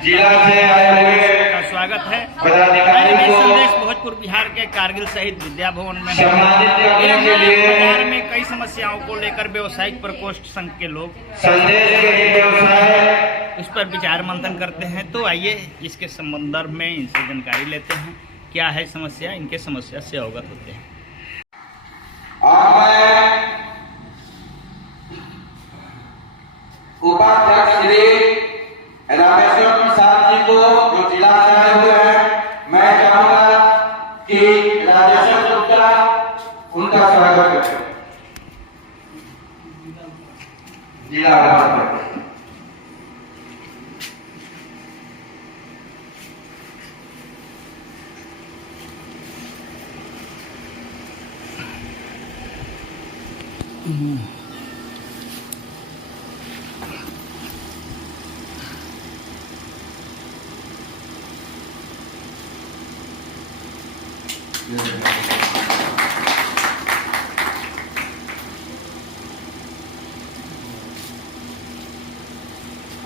आज जिला से आए हुए का स्वागत है। पदाधिकारी को संदेश भोजपुर बिहार के कारगिल शहीद विद्या भवन में सम्मानित करने के लिए बाजार में कई समस्याओं को लेकर व्यवसायिक प्रकोष्ठ संघ के लोग संदेश के व्यवसाय उस पर विचार मंथन करते हैं। तो आइए इसके संदर्भ में इनसे जानकारी लेते हैं, क्या है समस्या, इनके समस्या से अवगत होते हैं। उपाध्यक्ष श्री रामेश्वर प्रसाद जी को जो जिला से आए हुए हैं, मैं चाहूंगा कि राजेश्वर गुप्ता उनका स्वागत करें। जिला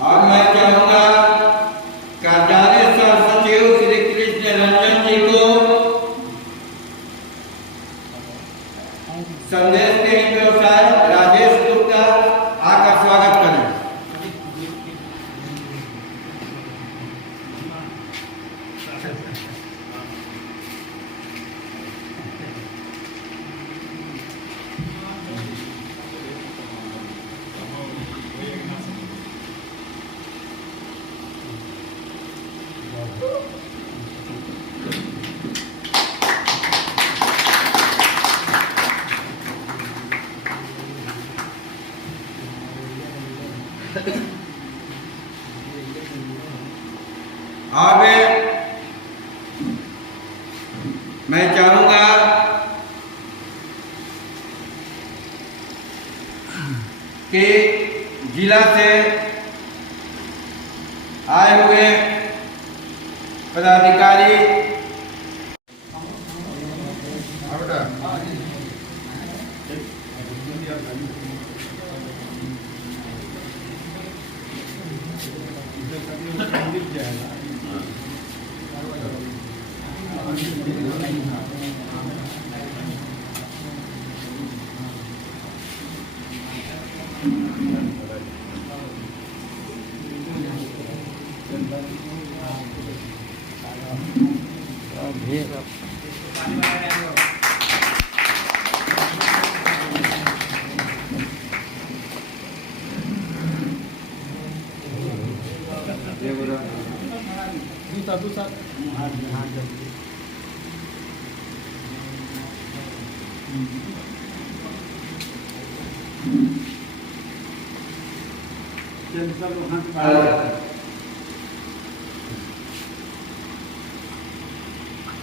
और मैं चाहूंगा कार्यालय सह सचिव श्री कृष्ण रंजन जी को संदेश के व्यवसाय राजेश गुप्ता आकर स्वागत करें। अब मैं चाहूंगा कि जिला से आए हुए पदाधिकारी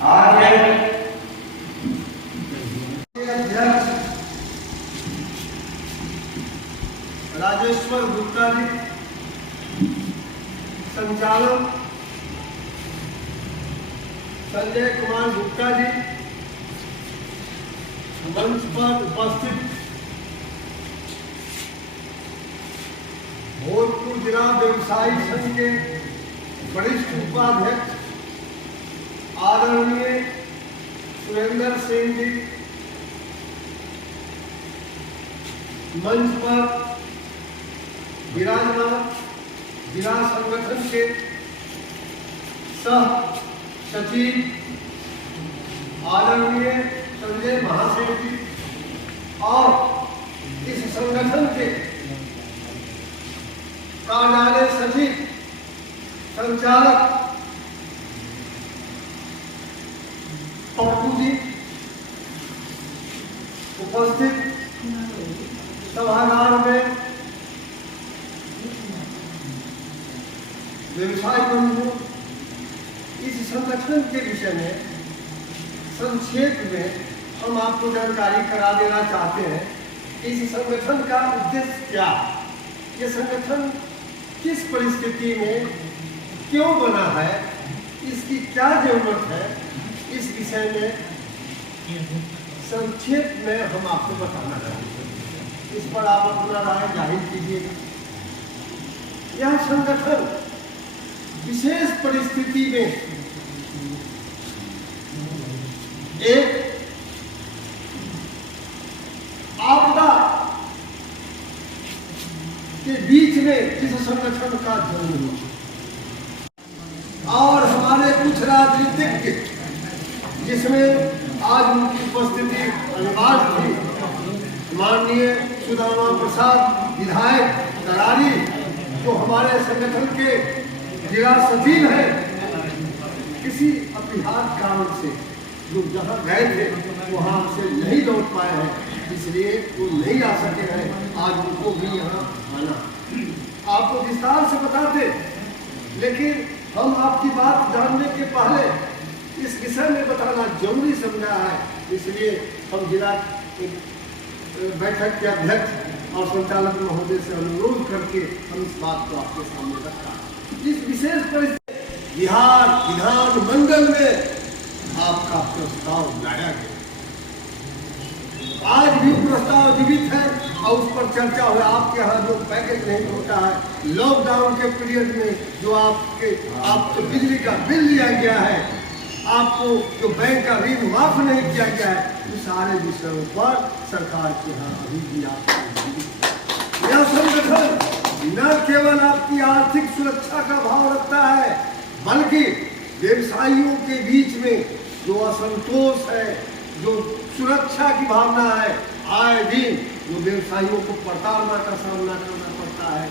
आज राजेश्वर गुप्ता जी, संचालक संजय कुमार गुप्ता जी, मंच पर उपस्थित भोजपुर जिला व्यवसायी संघ के वरिष्ठ उपाध्यक्ष आदरणीय सुरेंद्र सिंह जी, मंच पर विराजमान जिला संगठन के सह सचिव आदरणीय संजय महासेठ जी और इस संगठन के कार्यालय सचिव संचालक पप्पू जी, उपस्थित सभागार में व्यवसाय बंधु, इस संगठन के विषय में संक्षेप में हम आपको जानकारी करा देना चाहते हैं। इस संगठन का उद्देश्य क्या, ये संगठन किस परिस्थिति में क्यों बना है, इसकी क्या जरूरत है, इस विषय में संक्षेप में हम आपको बताना चाहते हैं। इस पर आप अपना राय जाहिर कीजिएगा। यह संगठन विशेष परिस्थिति में एक आपदा के बीच में इस संगठन का जन्म हुआ और हमारे कुछ राजनीतिज्ञ जिसमें आज उनकी उपस्थिति अनिवार्य थी, माननीय सुदामा प्रसाद विधायक करारी जो हमारे संगठन के जिला सचिव हैं, किसी अपरिहार्य कारण से जो जहां गए थे वहां से नहीं लौट पाए हैं, इसलिए वो नहीं आ सके हैं। आज उनको भी यहाँ आना आपको विस्तार से बताते, लेकिन हम आपकी बात जानने के पहले इस विषय में बताना जरूरी समझा है, इसलिए हम जिला बैठक के अध्यक्ष और संचालक महोदय से अनुरोध करके हम इस बात को आपके सामने रखा। इस विशेष परिस्थिति बिहार विधान मंडल में आपका प्रस्ताव लाया गया, आज भी प्रस्ताव जीवित है और उस पर चर्चा हुआ। आपके यहाँ जो पैकेज नहीं होता है, लॉकडाउन के पीरियड में जो आपको बिजली का बिल लिया गया है, आपको जो बैंक का ऋण माफ नहीं किया गया है, उन सारे विषयों पर सरकार के यहाँ अभी भी यह संगठन न केवल आपकी आर्थिक सुरक्षा का भाव रखता है, बल्कि व्यवसायियों के बीच में जो असंतोष है, जो सुरक्षा की भावना है, आए दिन जो व्यवसायियों को प्रताड़ना का सामना करना पड़ता है,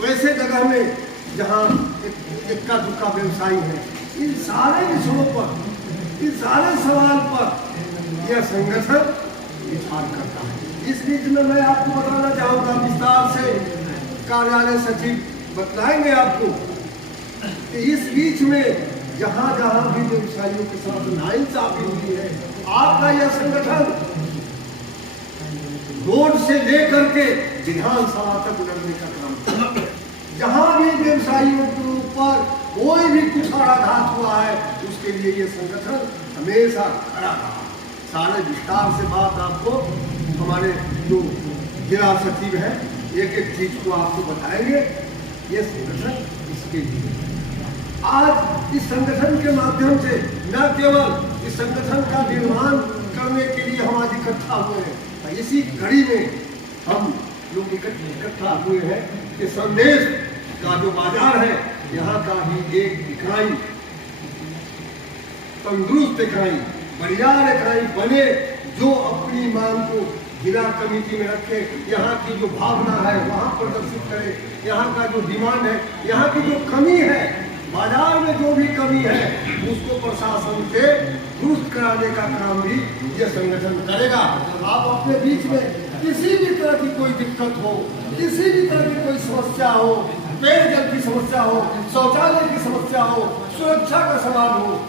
वैसे जगह में जहाँ इक्का दुक्का व्यवसायी है, इन सारे विषयों पर, इन सारे सवाल पर यह संगठन विचार करता है। इस बीच में मैं आपको बताना चाहूँगा, विस्तार से कार्यालय सचिव बतलाएंगे आपको कि इस बीच में जहाँ जहाँ भी व्यवसायियों के साथ नाइंसाफी हुई है, आपका यह संगठन रोड से लेकर के विधानसभा तक लड़ने का काम करता है। जहाँ भी व्यवसायियों के ऊपर कोई भी कुठाराघात हुआ है, उसके लिए ये संगठन हमेशा खड़ा रहा। सारे विस्तार से बात आपको हमारे जो जिला सचिव है एक एक चीज को आपको बताएंगे। ये संगठन इसके लिए आज इस संगठन के माध्यम से न केवल इस संगठन का निर्माण करने के लिए हम आज इकट्ठा हुए हैं, इसी कड़ी में हम लोग इकट्ठा हुए हैं कि संदेश का जो बाजार है, यहाँ का ही एक इकाई, तंदुरुस्त इकाई, बरियार इकाई बने, जो अपनी मांग को जिला कमेटी में रखे, यहाँ की जो भावना है वहाँ प्रदर्शित करे, यहाँ का जो डिमांड है, यहाँ की जो कमी है, बाजार में जो भी कमी है, उसको प्रशासन से दुरुस्त कराने का काम भी ये संगठन करेगा। आप अपने बीच में किसी भी तरह की कोई दिक्कत हो, किसी भी तरह की कोई समस्या हो, पेयजल की समस्या हो, शौचालय की समस्या हो, सुरक्षा का सवाल हो,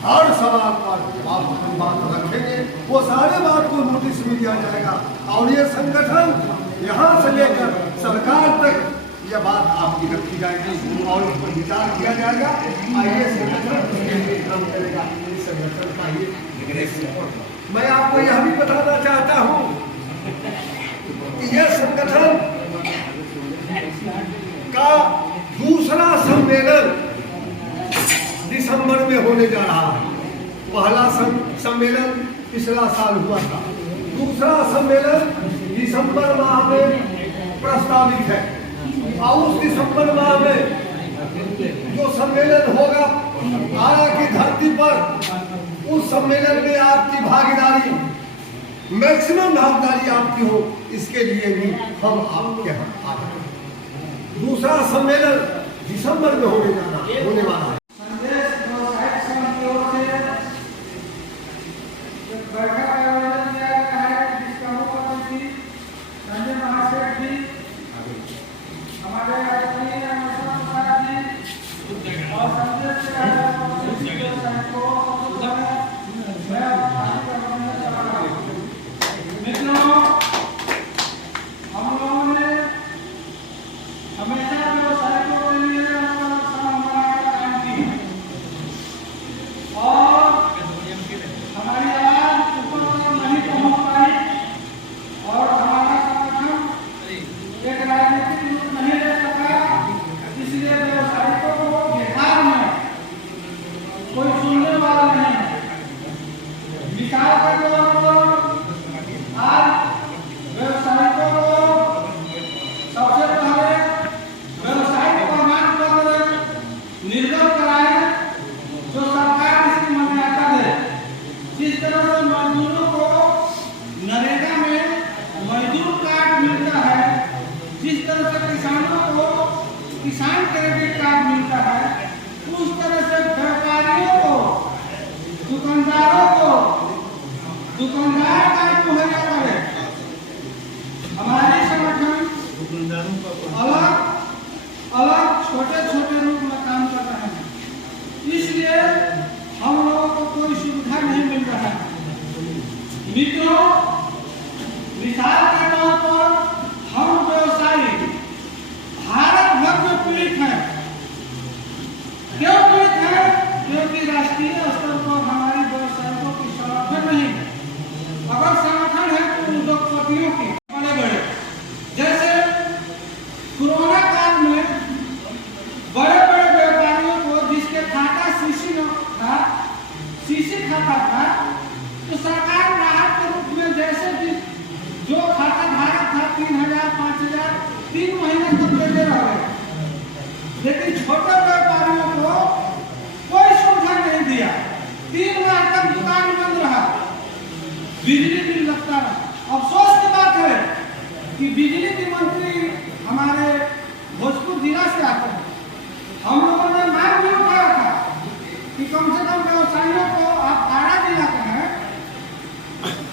हर सवाल पर आप अपनी बात रखेंगे, वो सारे बात को नोटिस में दिया जाएगा और ये संगठन यहाँ से लेकर सरकार तक यह बात आपकी रखी जाएगी और उस पर विचार किया जाएगा। आइए संगठन इसके लिए काम करेगा। इस संगठन का ये मैं आपको यह भी बताना चाहता हूँ कि यह संगठन का दूसरा सम्मेलन दिसंबर में होने जा रहा है। पहला सम्मेलन पिछला साल हुआ था, दूसरा सम्मेलन दिसंबर माह में प्रस्तावित है और उस दिसंबर माह में जो सम्मेलन होगा आरा की धरती पर, उस सम्मेलन में आपकी भागीदारी, मैक्सिमम भागीदारी आपकी हो, इसके लिए भी हम आपके यहाँ आ रहे हैं। दूसरा सम्मेलन दिसंबर में होने वाला है। हमारी आवाज मिसाल के तौर पर आज व्यवसायिकों को सबसे पहले व्यवसायिक प्रमाण पत्र निर्गत कराए जो सरकार इसकी मान्यता दे। जिस तरह से मजदूरों को नरेगा में मजदूर कार्ड मिलता है, जिस तरह से किसानों को किसान क्रेडिट कार्ड मिलता है, उस तरह से व्यापारियों को, दुकानदारों को दुकानदार कार्ड मुहैया करे। हमारे संगठन अलग अलग छोटे छोटे रूप में काम कर रहे हैं, इसलिए हम लोगों को कोई सुविधा नहीं मिल रहा है। मित्रों, मिसाल के तौर पर हम व्यवसायी भारत भर में पीड़ित हैं। क्यों पीड़ित हैं? क्योंकि राष्ट्रीय स्तर पर हमारे व्यवसायिकों की संगठन नहीं है। अगर संगठन है तो उद्योगपतियों की बड़े बड़े, जैसे कोरोना काल में बड़े बड़े व्यापारियों को जिसके खाता सीसी था, सीसी खाता था, तो सरकार राहत के रूप में जैसे भी जो खाता धारक था 3,000 5,000 3 महीने तक देते रहे, लेकिन छोटे व्यापारियों को कोई सुविधा नहीं दिया। 3 माह तक दुकान बंद रहा, बिजली बिल लगता रहा। अफसोस की बात है कि बिजली के मंत्री हमारे भोजपुर जिला से आते हैं। हम लोगों ने मांग भी उठाया था कि कम से कम व्यवसायियों को, आप आरा जिला के हैं,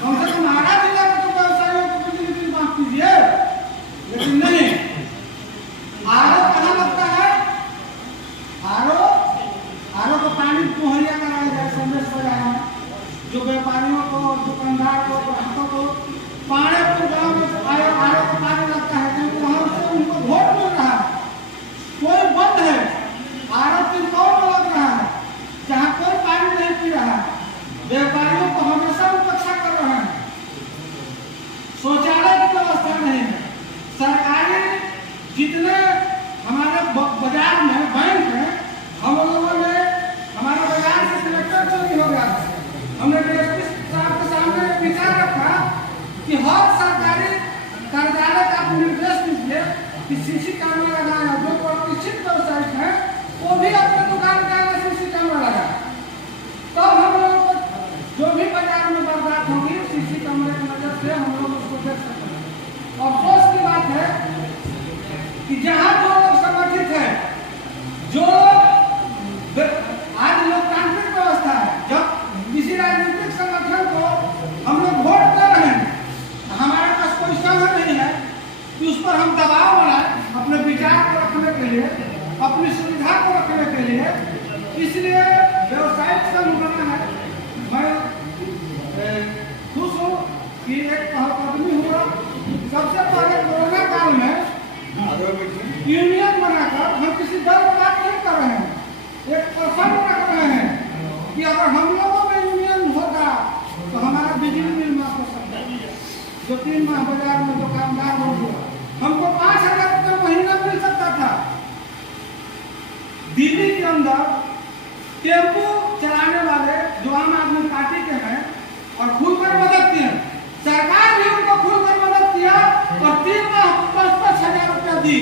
कम से कम आरा जिला के तो व्यवसायियों को बिजली बिल माफ कीजिए, लेकिन नहीं। आरो कहाँ लगता है? आरो को पानी मुहैया कराया जाए। संदेश बजाना जो व्यापारियों को, दुकानदार को, ग्राहकों को पाड़ेपुर गाँव में आरो को पानी लगता है, क्योंकि वहाँ से उनको वोट मिल रहा है। कोई बंद है, आरो तिरकौल में लग रहा है, जहाँ कोई पानी नहीं पी रहा है। व्यापारियों को हमेशा उपेक्षा कर रहे हैं। शौचालय की व्यवस्था नहीं है। सरकारी जितने हमारे बाजार में बैंक है, हम लोगों ने हमारे बाजार से कलेक्टर चोरी हो गया। हमने डीएसपी साहब के सामने विचार रखा कि हर सरकारी कार्यालय का निर्देश दीजिए कि सीसी कैमरा लगाया। जो प्रतिष्ठित व्यवसायिक है वो भी अपने दुकान के आगे सीसी कैमरा लगाए, तब हम लोगों को जो भी बाजार में बर्बाद होगी सीसी कैमरे की नजर से हम लोग उसको देख सकते हैं। अफसोस की बात है कि जहाँ जो लोग संगठित है, जो आज लोकतांत्रिक व्यवस्था है, जब किसी राजनीतिक संगठन को हम लोग वोट कर रहे हैं, हमारे पास कोई संघ नहीं है कि उस पर हम दबाव बनाए अपने विचार को रखने के लिए, अपनी सुविधा को रखने के लिए। इसलिए व्यवसायिक संघ बना है। मैं खुश हूँ कि एक पहलकदमी हुआ। सबसे पहले कोरोना काल में यूनियन बनाकर हम किसी दल की बात नहीं कर रहे हैं, एक प्रसंग रख रहे हैं कि अगर हम लोगों में यूनियन होगा तो हमारा बिजली बिल माफ हो सकता है। जो 3 माह बाजार में दुकानदार हो गया, हमको 5,000 रुपये महीना मिल सकता था। दिल्ली के अंदर टेम्पो चलाने वाले जो आम आदमी पार्टी के हैं और खुलकर मदद किए, सरकार भी उनको खुलकर मदद किया और 3 माह 5,000 रुपया दी।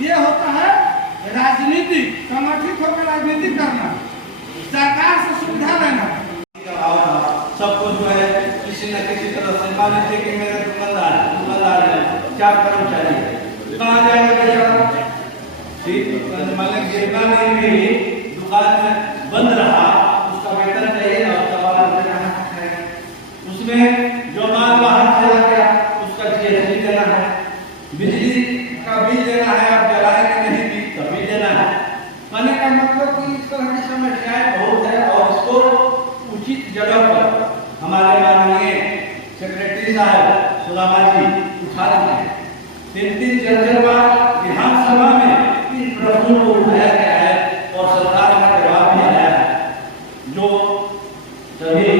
ये होता है राजनीति, संगठित होकर राजनीति करना, सरकार से सुविधा लेना। सबको जो है किसी न किसी तरह से मान लीजिए कि मेरे दुकानदार है, 4 कर्मचारी है, कहाँ जाएगा बेचारा? ठीक, मान लीजिए दुकान बंद रहा, उसका वेतन चाहिए ना, उसका बाहर देना है, उसमें जो माल बाहर चला गया उसका जीएसटी देना है, बिजली का बिल देना है, आप जलाएंगे नहीं बिल का बिल देना है। कहने का मतलब कि इस तरह की समस्याएं बहुत है और इसको उचित जगह पर हमारे माननीय सेक्रेटरी साहब सुदामा जी उठा रहे हैं। 3-4 बार विधानसभा में इन प्रश्नों को उठाया गया है और सरकार का जवाब भी आया है। जो सभी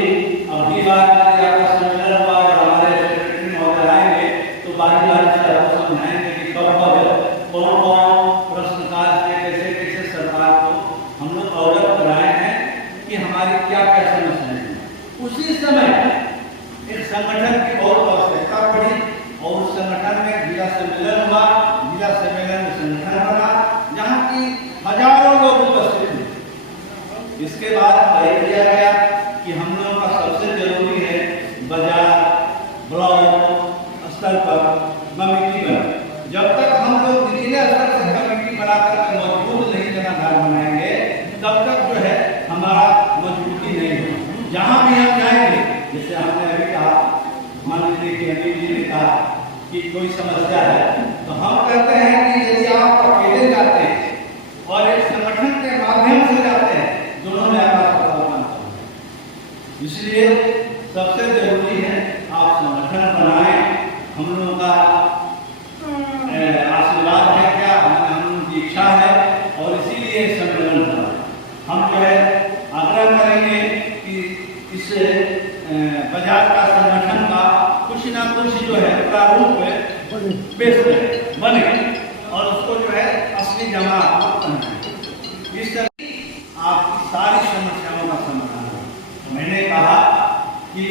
अगली बार आपका सम्मेलन हुआ और हमारे सेक्रेटरी महोदय आएंगे तो बारी-बारी से आपको समझाएंगे कि कब कौन प्रश्न काल से कैसे सरकार को हम लोग अवगत कराए हैं कि हमारी क्या समस्याएं हैं। उसी उसी समय एक संगठन की बहुत आवश्यकता पड़ी और उस संगठन में जिला सम्मेलन हुआ। जिला सम्मेलन में संगठन बना जहाँ की हजारों लोग उपस्थित थे। इसके बाद तय किया गया कि हम लोगों का सबसे जरूरी है बाजार ब्लॉक स्तर पर कमेटी बना। जब तक हम लोग निचले स्तर से कमेटी बनाकर मजबूत नहीं जनाधार बनाएंगे तब तक जो है हमारा मजबूती नहीं होगी। जहाँ भी हम जाएंगे, जैसे हमने अभी कहा, मान लीजिए कि अभी जी ने कहा कि कोई समस्या है, तो हम कहते हैं कि यदि आप अकेले जाते हैं और एक संगठन के माध्यम से जाते हैं, दोनों में आपका समाधान होगा। इसलिए सबसे जरूरी है आप संगठन बनाएं। हम लोगों का आशीर्वाद है, क्या हम उनकी इच्छा है और इसीलिए सम्मेलन हुआ। हम जो है आग्रह करेंगे कि इस बाजार का संगठन का कुछ ना कुछ जो है प्रारूप पेश करें, बने और उसको जो है असली जमात बनाएं। इस तरह आपकी सारी समस्याओं का समाधान हो। मैंने कहा कि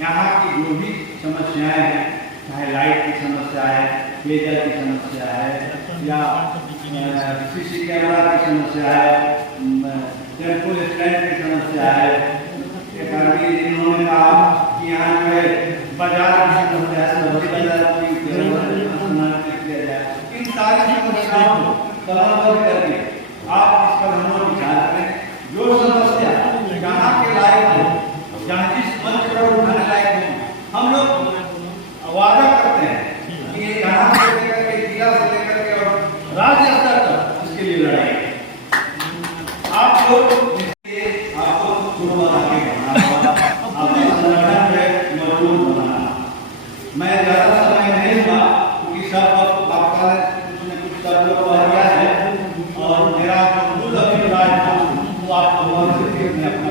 यहाँ की जो भी समस्याएं हैं, चाहे लाइट की समस्या है, पेयजल की समस्या है या सीसी कैमरा की समस्या है, टेम्पो स्टैंड की समस्या है, एक आदमी इन्होंने कहा कि यहाँ जो है बाजार की समस्या है, सब्जी बाजार की किया जाए। इन सारी समस्याओं को समाधान करके आप इस पर हम लोग विचार करें। जो समस्या जहाँ के लायक हो, जहाँ जिस मंच पर उठाने लायक हो, हम लोग वादा करते हैं कि यहाँ से लेकर के जिला से लेकर के और राज्य स्तर तक इसके लिए लड़ाई आपको आगे बढ़ना होगा। आपका संगठन है मजबूत बनाना। मैं ज़्यादा समय नहीं हुआ क्योंकि सब आपका कुछ न कुछ सब लोग कह दिया है और मेरा जो मूल अभिप्राय था वो आपको बहुत से अपने अपना